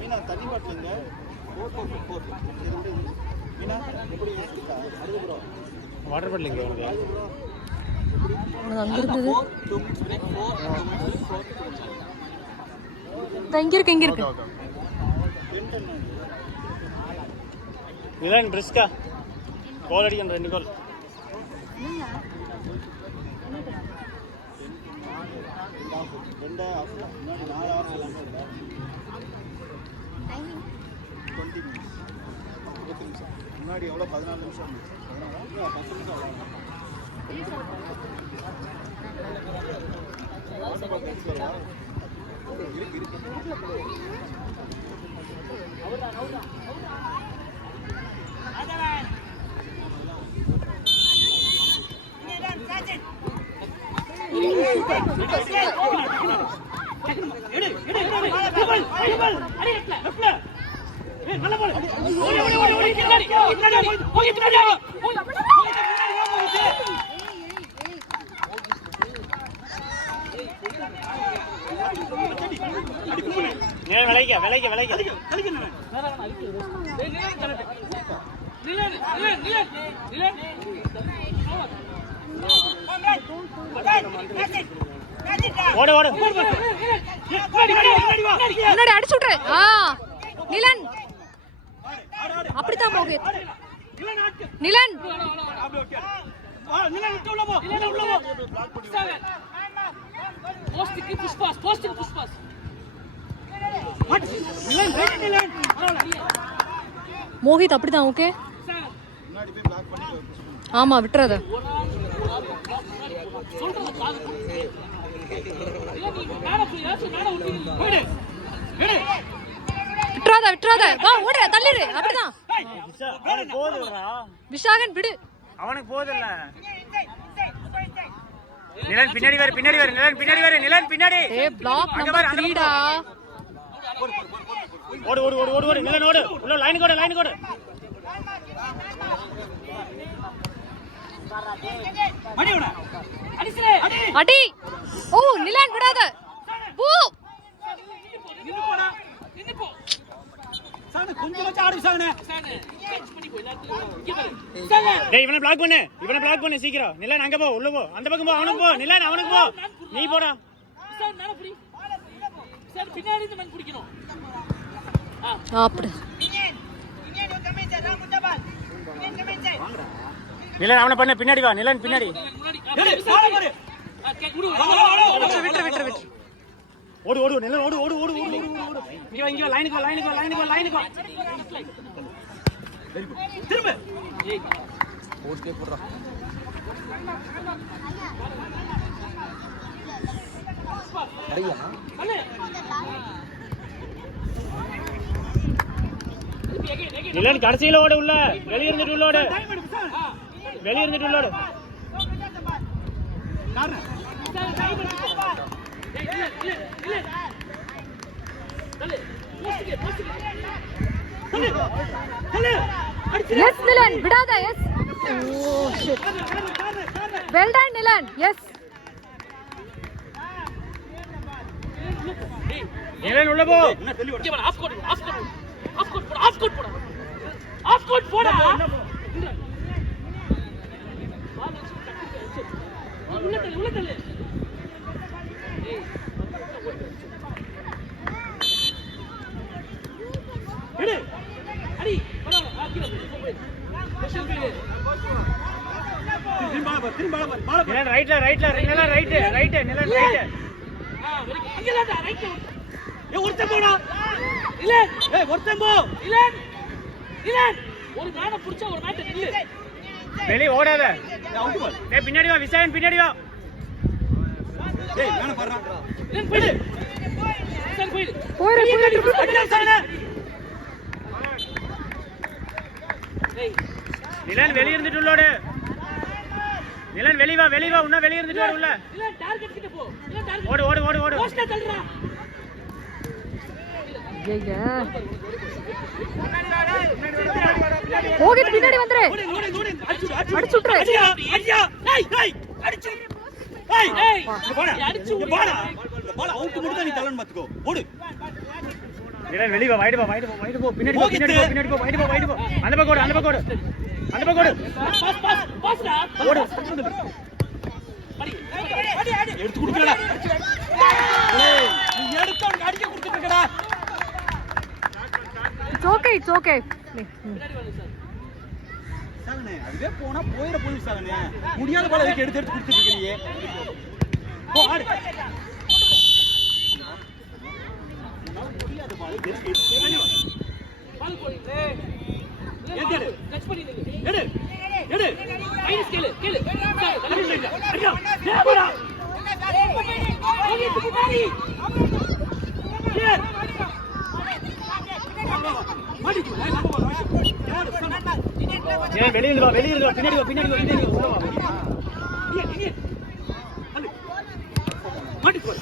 மீனா தண்ணி பாட்டிலுங்க 444 மீனா எப்படி வாட்டர் பாட்டிலுங்க உனக்கு அங்க இருந்தது இங்க இருக்கு மிலன் பிரிஸ்கா கோல் அடிக்கணும் 2 கோல் முன்னாடி எவ்வளோ 14 நிமிஷம் 10 முன்னாடி அடிச்சு விட்டுரு. நிலன் அப்படித்தான் போகுது. நிலன் மோஹித் அப்படிதான். ஓகே ஆமா விட்டுறாத. விட்டுறாத வா ஓடு தள்ளிடு. அப்படிதான் விஷாகன் விடு. அவனுக்கு போதில்ல. நிலன் பின்னாடி வர நிலன் பின்னாடி. பிளாக் நம்பர் 3 டா. ஓடு நிலன் ஓடு. உள்ள லைன் கோடு. அடி. ஓ நிலன் விடாத. போ நின்னு போடா. சானே கொஞ்சம் வச்சு ஆடு சானே. டேய் இவனை பிளாக் பண்ணு சீக்கிரம். நிலன் அங்க போ, உள்ள போ. அந்த பக்கம் போ, அவனுக்கு போ. நிலன் அவனுக்கு போ. நீ போடா. சார் மேல புடி. சார் பின்னாடி இருந்து மண் குடிக்கணும். அப்படி. நிலன் அவனை பண்ணு. பின்னாடி வா. நிலன் பின்னாடி. விட்டு. ஓடு நிலன் ஓடு. இங்க வா லைனுக்கு வா. திரும்ப. ஓடிட்டே போடுறா. அடியா. நிலன் கடைசியில ஓடு. உள்ள வெளிய இருந்துட்டு உள்ள ஓடு. Yes Nilan விடாத. yes. Oh shit. Well done Nilan. yes. நிலன் உள்ள போ. ஆஃப் கோட் போடா. உள்ள தள்ளு. எடு. அடி. பரவாயில்லை. ஆக்கிர. திரும்ப பால். நிலன் ரைட்ல. நிலன் ரைட். இங்க ரைட். ஒருத்தன் போடா. நிலன். ஒருத்தன் போ. நிலன். ஒரு மேன புடிச்சா ஒரு மேட்ட நில்லு. வெளிய ஓடாத. Out ball. பின்னாடி வா. விசாயன் பின்னாடி வா. மேன பாறா. நிலன் போடு. விசாயன் போடு. போடு. சானே. நிலன் வெளிய இருந்துட்டு உள்ளோடு. நிலன் வெளிய வா இன்னும் வெளிய இருந்துட்டு வர உள்ள இல்ல டார்கெட் கிட்ட போ இல்ல டார்கெட் ஓடு போஸ்டா தள்ளுடா ஐயா போகிட்டு பின்னாடி வந்துரு ஓடு அடிச்சு விட்டுரு அடியா ஏய் அடிச்சு ஏய் போடா அடிச்சு போடா இந்த பால் அவுட் மட்டும் நீ தள்ளணும் பாத்துக்கோ ஓடு நிலன் வெளிய வா வைடு போ பின்னாடி போ வைடு போ அந்த பக்கம் ஓடு பாஸ்டா ஓடு அடி எடுத்து குடுக்கடா நீ எடுத்து அவனுக்கு அடிக்க கொடுத்துட்டடா இட்ஸ் ஓகே சாகனே அதுவே போனா போயிடு சாகனே முடியாத பால் அதுக்கு எடுத்து குடுத்துட்டு இருக்கீங்க போ ஆடு முடியாத பால் பால் போயிடு எடு டச் பண்ணி எடு மைனஸ் கேளு அடியா ஏபடா ஓடி பின்னாடி மாடி ஏய் வெளிய இருந்து வா பின்னாடி வா உள்ள வா மாடி போ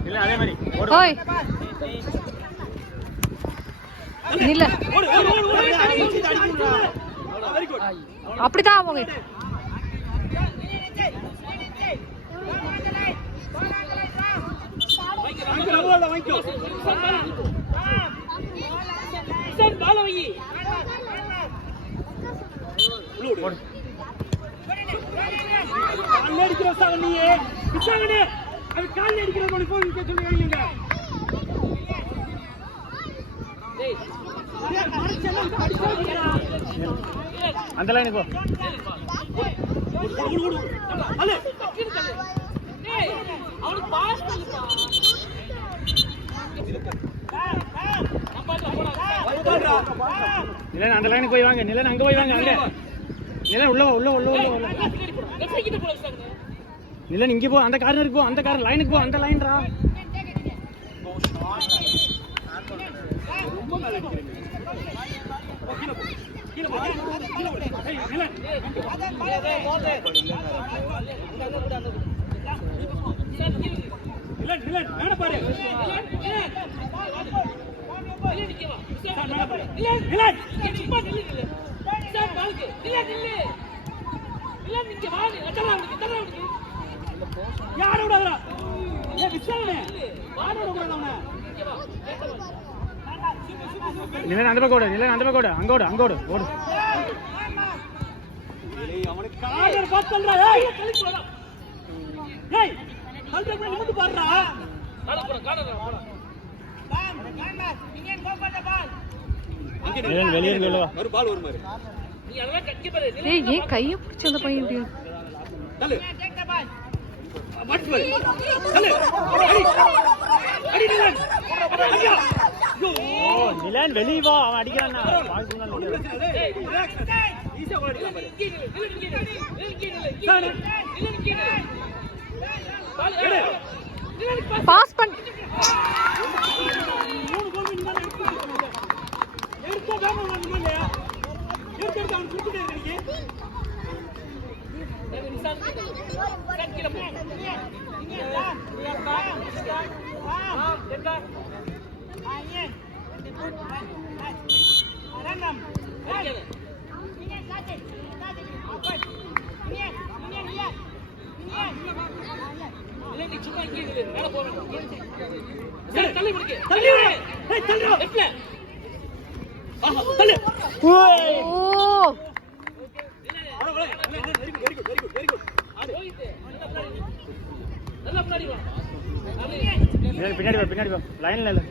இல்ல அதே மாதிரி ஓடு ஓய் நில்ல வெரி குட் அப்படிதான் அவங்க வாங்கிக்கோ சார் பால் வாங்கி ஓடு கால்ல அடிக்கிற சாகனியே பிச்சாங்கனே அது கால்ல அடிக்கிற போல போய் சொல்லி அடிங்க டேய் அந்த லைனுக்கு போ ஓடு அல்ல டேய் அவனுக்கு பாஸ் பண்ணுப்பா நிலன் அந்த லைனுக்கு போய் வாங்க நிலன் அங்க போய் வாங்க அங்க நிலன் உள்ள நிலன் இங்க போ அந்த கார்னருக்கு போ அந்த கார் லைனுக்கு போ அந்த லைன்ரா ரொம்ப மேல அடிக்கிறீங்க கீழ போ ஏய் நிலன் நிலன் மேல பாரு நிலன் அந்த பக்கம் ஓடு அங்கோடு ஓடு அவனுக்கு கார்னர் பார்த்தல்றா ஏய் ஏய் கல்ற போய் நிமிந்து பாருடா கார்னர் போடா நிலன் வெளிய இருந்து வா ஒரு பால் ஒரு மாதிரி நீ அதெல்லாம் கட்டி பாரு ஏய் ஏன் கையை பிடிச்ச அந்த பையன் இப்படி தள்ளு மாட்டு பாரு தள்ளு அடி நிலன் அடியா ஓ நிலன் வெளிய வா அவன் அடிக்கறானா பால் குள்ள ஏய் ரிலாக்ஸ் ஈஸியா ஓடி பாரு பாஸ் பண்ணு மூணு கோல் நீங்க எடுத்து வேணும் வந்து இல்லையா எடுத்து அவன் குடிச்சிட்டே இருக்கீங்க நான் நிசான் கிட்ட போ பின்னாடி வா லைன்ல இல்ல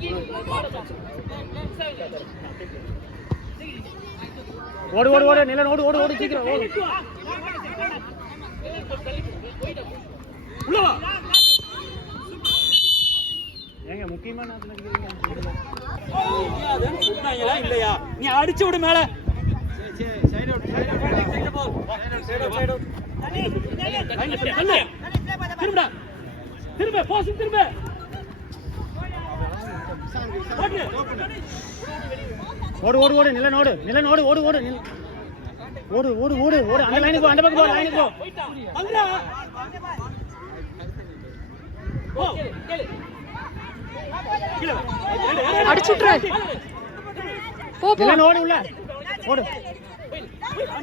ஓடு நிலன் ஓடு சீக்கிரம் ஓடு உள்ள வா ஏங்க முக்கியமான இல்லையா நீ அடிச்சு விடு மேல திரும்ப போஸ் திரும்ப ஓடு ஓடு ஓடு நிலன் ஓடு நிலன் ஓடு ஓடு ஓடு ஓடு ஓடு ஓடு ஓடு அந்த லைனுக்கு போ அந்த பக்கம் போ லைனுக்கு போ வந்துடா போ அடிச்சுட்ரு போ போ நிலன் ஓடு உள்ள ஓடு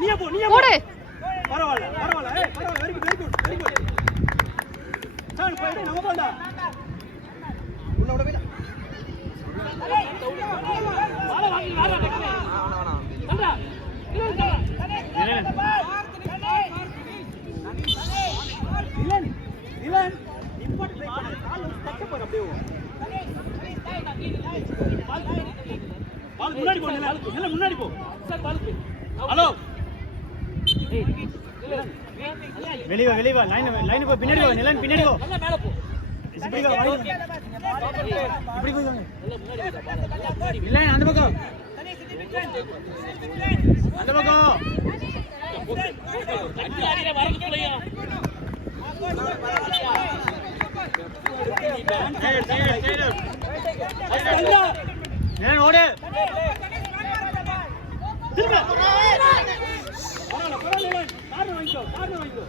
நீயே போ ஓடு பரவாயில்லை ஏய் பரவாயில்லை வெரி குட் சார் போய் நம்ம போடா உள்ள ஓட போய் வாடா வாங்கி வாடா கண்டா நிலன் இம்பார்ட் ட்ரை பண்ணு கால் தட்ட போற அப்படியே பால் முன்னாடி போ நிலன் முன்னாடி போ சார் பாலுக்கு ஹலோ வெளிய வா லைன் போ பின்னாடி வா நிலன் பின்னாடி வா நல்லா மேல போ இப்படி வா இப்படி போய் வாங்க இல்ல அந்த பக்கம் தண்ணி அடியே வரதுக்குள்ளயா நிலன் ஓடு திரும்ப பரவாயில்லை காரணம் வாங்கிக்கோ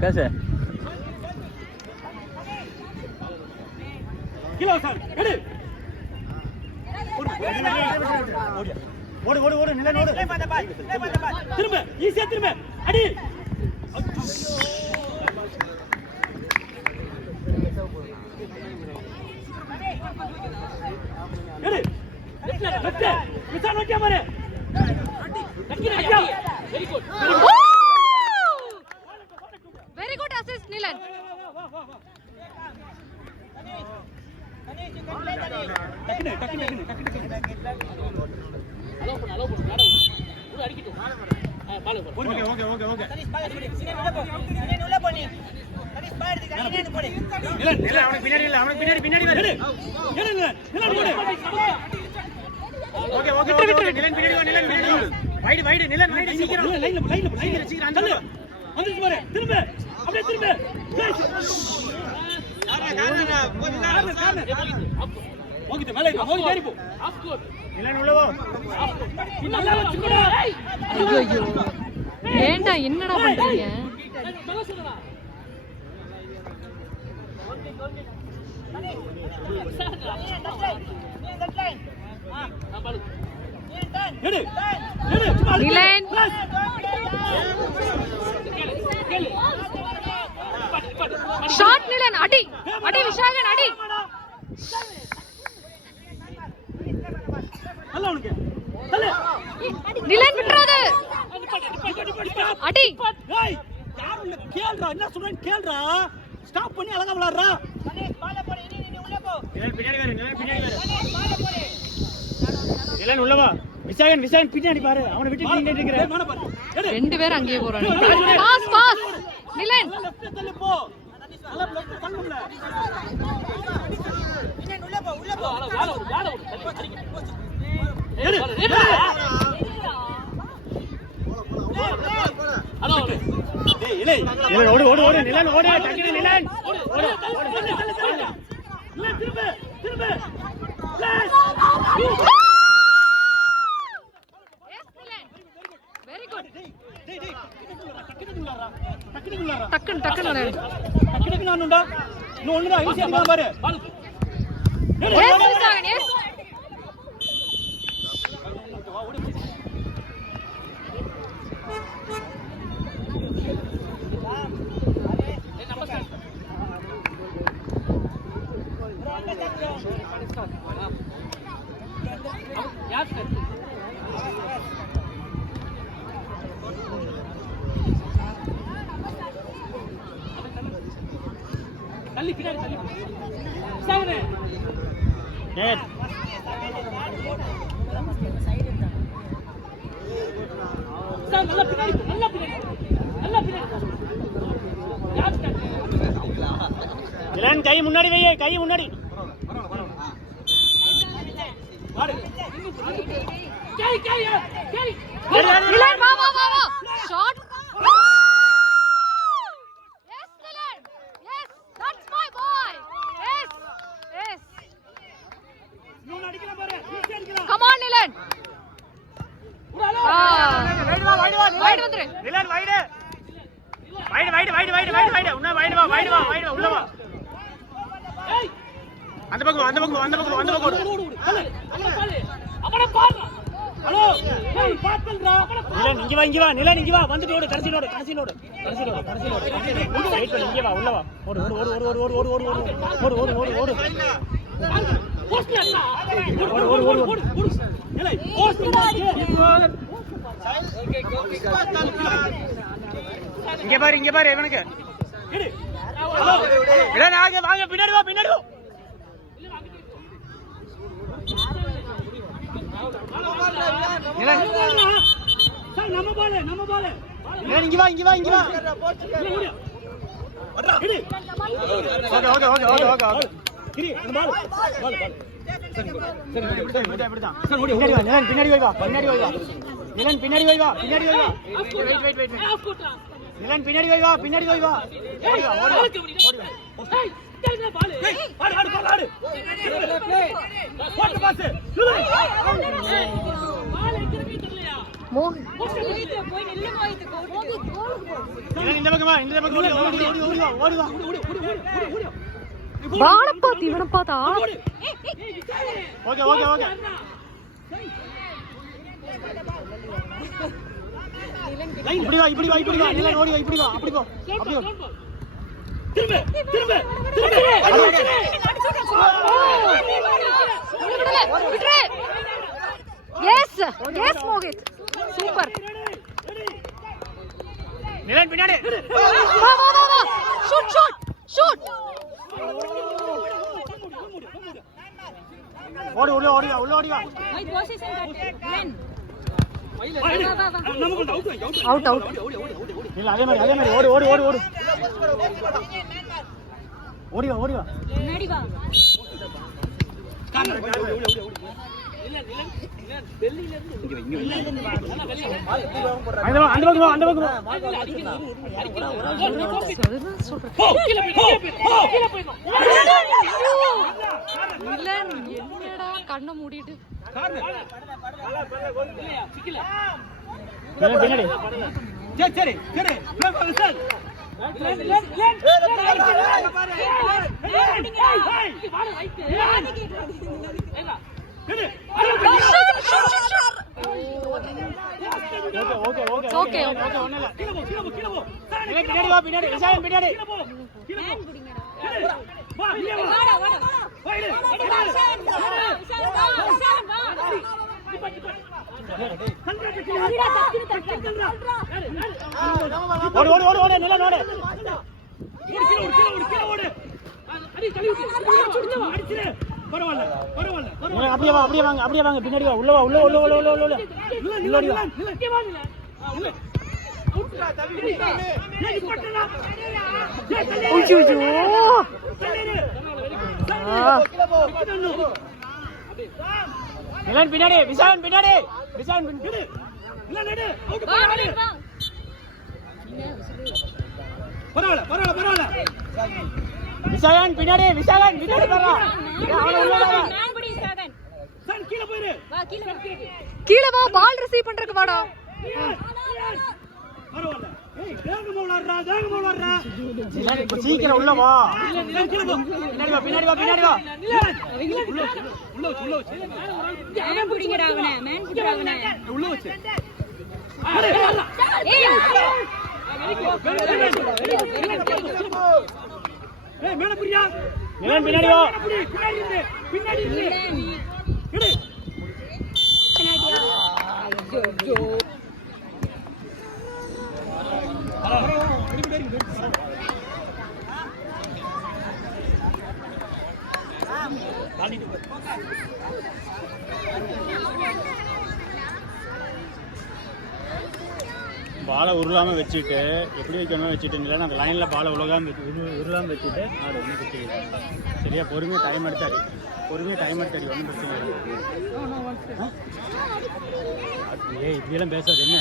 பேசு கிலோ சார் எடு ஓடு ஓடு ஓடு நிலன் ஓடு திரும்ப ஈஸியா திரும்ப அடி எடு லெஃப்ட் மிசான் ஓகே மாரே very good very good assist Nilan டக்கு அலோ பண்ணு மேடம் ஒரு அடிக்கிட்டு பால் ஓகே நிலன் அவனுக்கு பின்னாடி வா எடுங்க நிலன் போடு ஓகே நிலன் பின்னாடி வா வைடு நிலன் வைடு சீக்கிரம் லைன்ல சீக்கிரம் அந்த வந்துச்சு பாரு திரும்ப அப்படியே திரும்ப ஓகே மேலே மோதி ஏறி போ ஆஃப் கோட் நிலன் உள்ளவோ நல்லா வச்சுடா ஐயோ ஏண்டா என்னடா பண்றீங்க நல்லா சொல்லுடா நிலன் ஷாட் நிலன் அடி விஷாகன் அடி நல்லா உனக்கு தல நிலன் விட்டுறாத அடி ஏய் யார் உள்ள கேள்றா என்ன சொல்றேன்னு கேள்றா ஸ்டாப் பண்ணி அழகா விளையாடுறா நிலன் பின்னாடி வா நிலன் உள்ளவா விசாகன் பின்னாடி பாரு அவனை விட்டு நின்னுட்டு இருக்கற மேல பாரு எடு ரெண்டு பேரும் அங்கேயே போறாங்க பாஸ் நிலன் லெஃப்ட் தள்ளு போ நல்லா லெஃப்ட் தள்ளும்ல இன்னேன் உள்ள போ வாட எடு ஹலோ டேய் இலே ஓடு நிலன் ஓடு டக்குனு நிலன் ஓடு நிலன் திரும்ப வெரி குட் டேய் டக்குனுடா டக்குனு நானுடா இன்னும் ஒண்ணுதான் ஈஸியா இருக்கா பாரு எஸ் விசாகன் எஸ் தள்ளி பின்னாடி தள்ளி சாவனே டேட் சார் நல்லா பின்னாடி யார் ஸ்டார்ட் நிலன் கை முன்னாடி வை கை முன்னாடி வாடு கை நிலன் வா shot yes Nilan yes that's my boy yes wide வந்துரு. நிலன் வைடு உன்ன வைடு வா உள்ள வா. அந்த பக்கம் ஓடு. அவன பாரு. ஹலோ ஏய் பாத்துல்றா. நிலன் இங்க வா வந்துட்டு ஓடு. கடைசில ஓடு. வெயிட் பண்ணு இங்க வா உள்ள வா. ஓடு. போஸ்ட் அண்ணா. ஓடு. ஏலே போஸ்ட் இங்க பாரு இவனுக்கு. ஹலோ நிலன் வாங்க பின்னாடி வா. நம்ம பால் நிலன் இங்க வா. ஓகே. கிரி அந்த பால் சரி இப்படிதான். நிலன் பின்னாடி வை வா. நிலன் பின்னாடி வை வா. வெயிட். நிலன் பின்னாடி வை வா. ஓடி வா. ஏய் டேய் பால். ஆடு. போட்டு பாஸ். பால் எங்க இருக்கு தெரியலையா? மோகன் போய் நில்லு மோகித். நிலன் இந்த பக்கம் ஓடி வா. பால பாத்து இவனை பார்த்தா ஓகே. இப்படி வா. நிலன் ஓடி வா. இப்படி வா. அப்படி போ. திரும்ப. S Mohit super. நிலன் பின்னாடி வா ஷூட். ஓடி வா. My position cut len out. இல்ல அதே மாதிரி ஓடு. ஓடி வா. முன்னாடி வா. அந்த பக்கம் வா. மிலன் என்னடா கண்ணை மூடிட்டு பின்னாடி சரி ஓகே பின்னாடி விசாயம் பின்னாடி ஓடு நிலன் ஓடு அப்படியே வாங்க பின்னாடி வா உள்ள நிலன் பின்னாடி விசாயன் பின்னாடி பரவாயில்ல விசாயன் பின்னாடி வர்றா கீழ வா பால் ரிசீவ் பண்றதுக்கு வாடா சீக்கிரம் உள்ள வா பின்னாடி வா பின்னாடி வா பாலை உருளாமல் வச்சுட்டு எப்படி வைக்கணும் வச்சுட்டு இல்லைன்னா அந்த லைனில் பாலை உருளாமல் வச்சுட்டு ஆடு ஒன்றும் பிரச்சனை இல்லை. சரியா பொறுமையாக டைம் எடுத்தாடி ஒன்றும் பிரச்சனை இல்லை. இப்படியெல்லாம் பேசாது என்ன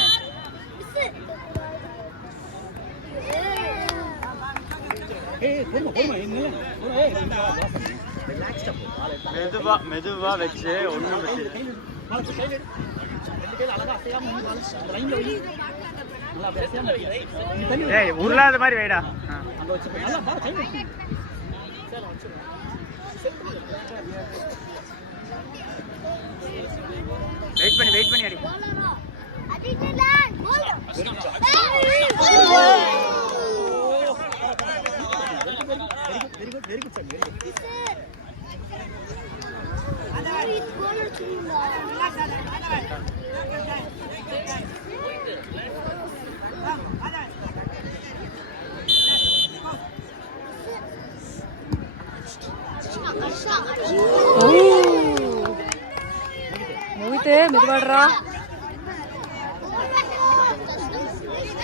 மெதுவா வச்சு ஒன்றும் பிரச்சனை பால் கையில் எடு. 2 கையில் அழகா அசையாம நீ பால் அந்த லைன்ல வை. நல்லா அப்படியே அசையாம வை. நீ தள்ளி வை. ஏய் உருளாத மாதிரி வைடா. அங்க வச்சு நல்லா பால் கையில் எடு. வெயிட் பண்ணி அடி. Very good sir. மூவித்தே மெதுவாடுறா.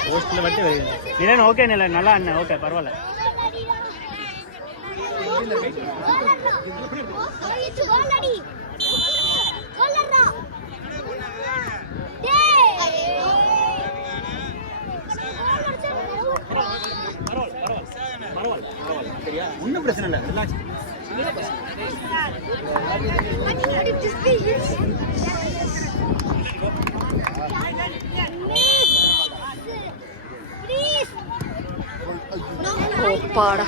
போஸ்ட்ல வட்டி வருது. நிலன் ஓகே நிலன் நல்லா அண்ணன் ஓகே பரவாயில்ல. சரியா ஒன்றும் பிரச்சனை இல்லை ரிலாக்ஸ். ஓப்பாடா.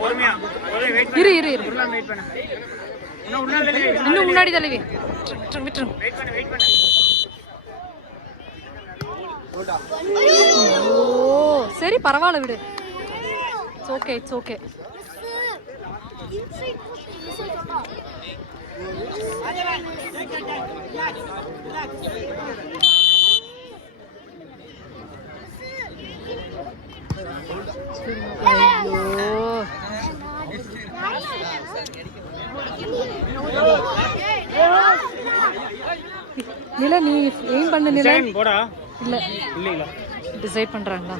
பொறுமையா இரு இரு இரு. வெயிட் பண்ணு. இன்னும் இன்னும் முன்னாடி தள்ளி வை. விட்டுரு. வெயிட் பண்ணு. ஓ சரி பரவாயில்ல விடு. It's okay. நில நீ எய்ம் பண்ண நில போடா. இல்ல இல்ல டிசைட் பண்றாங்களா?